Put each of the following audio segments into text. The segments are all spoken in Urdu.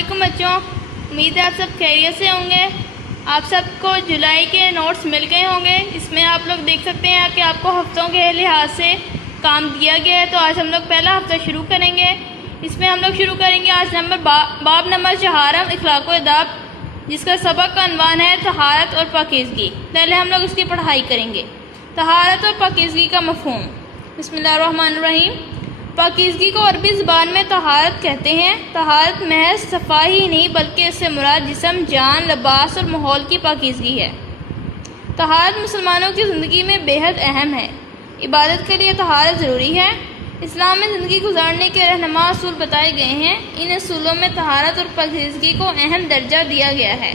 علیکم بچوں، امید ہے آپ سب خیریت سے ہوں گے۔ آپ سب کو جولائی کے نوٹس مل گئے ہوں گے۔ اس میں آپ لوگ دیکھ سکتے ہیں کہ آپ کو ہفتوں کے لحاظ سے کام دیا گیا ہے۔ تو آج ہم لوگ پہلا ہفتہ شروع کریں گے۔ اس میں ہم لوگ شروع کریں گے آج باب نمبر 4 اخلاق و آداب، جس کا سبق کا عنوان ہے طہارت اور پاکیزگی۔ پہلے ہم لوگ اس کی پڑھائی کریں گے۔ طہارت اور پاکیزگی کا مفہوم۔ بسم اللہ الرحمن الرحیم۔ پاکیزگی کو عربی زبان میں طہارت کہتے ہیں۔ طہارت محض صفائی ہی نہیں بلکہ اس سے مراد جسم، جان، لباس اور ماحول کی پاکیزگی ہے۔ طہارت مسلمانوں کی زندگی میں بے حد اہم ہے۔ عبادت کے لیے طہارت ضروری ہے۔ اسلام میں زندگی گزارنے کے رہنما اصول بتائے گئے ہیں۔ ان اصولوں میں طہارت اور پاکیزگی کو اہم درجہ دیا گیا ہے۔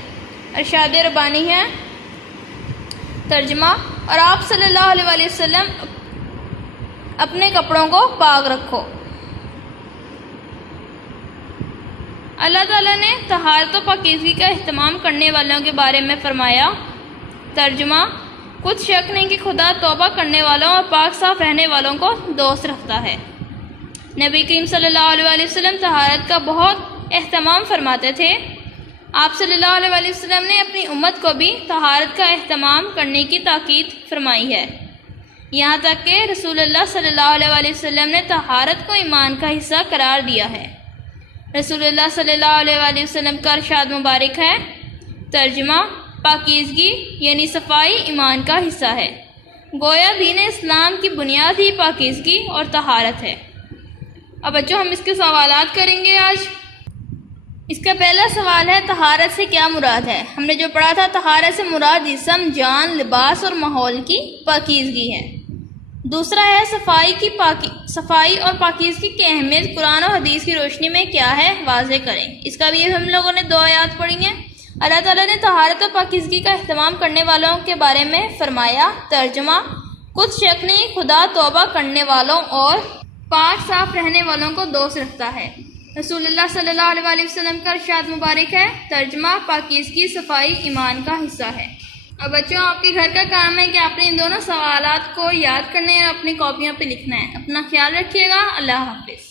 ارشاد ربانی ہے۔ ترجمہ: اور آپ صلی اللہ علیہ وسلم اپنے کپڑوں کو پاک رکھو۔ اللہ تعالیٰ نے طہارت و پاکیزگی کا اہتمام کرنے والوں کے بارے میں فرمایا۔ ترجمہ: کچھ شک نہیں کہ خدا توبہ کرنے والوں اور پاک صاف رہنے والوں کو دوست رکھتا ہے۔ نبی کریم صلی اللہ علیہ وسلم طہارت کا بہت اہتمام فرماتے تھے۔ آپ صلی اللہ علیہ وسلم نے اپنی امت کو بھی طہارت کا اہتمام کرنے کی تاکید فرمائی ہے، یہاں تک کہ رسول اللہ صلی اللہ علیہ وسلم نے طہارت کو ایمان کا حصہ قرار دیا ہے۔ رسول اللہ صلی اللہ علیہ وسلم کا ارشاد مبارک ہے۔ ترجمہ: پاکیزگی یعنی صفائی ایمان کا حصہ ہے۔ گویا دین اسلام کی بنیاد ہی پاکیزگی اور طہارت ہے۔ اب بچوں ہم اس کے سوالات کریں گے آج۔ اس کا پہلا سوال ہے طہارت سے کیا مراد ہے؟ ہم نے جو پڑھا تھا طہارت سے مراد جسم، جان، لباس اور ماحول کی پاکیزگی ہے۔ دوسرا ہے صفائی اور پاکیزگی کی اہمیت قرآن و حدیث کی روشنی میں کیا ہے، واضح کریں۔ اس کا بھی ہم لوگوں نے 2 آیات پڑھی ہیں۔ اللہ تعالیٰ نے طہارت و پاکیزگی کا اہتمام کرنے والوں کے بارے میں فرمایا۔ ترجمہ: کچھ شک نہیں خدا توبہ کرنے والوں اور پاک صاف رہنے والوں کو دوست رکھتا ہے۔ رسول اللہ صلی اللہ علیہ وسلم کا ارشاد مبارک ہے۔ ترجمہ: پاکیزگی صفائی ایمان کا حصہ ہے۔ اب بچوں آپ کے گھر کا کام ہے کہ آپ نے ان دونوں سوالات کو یاد کرنا ہے اور اپنی کاپیوں پہ لکھنا ہے۔ اپنا خیال رکھیے گا۔ اللہ حافظ۔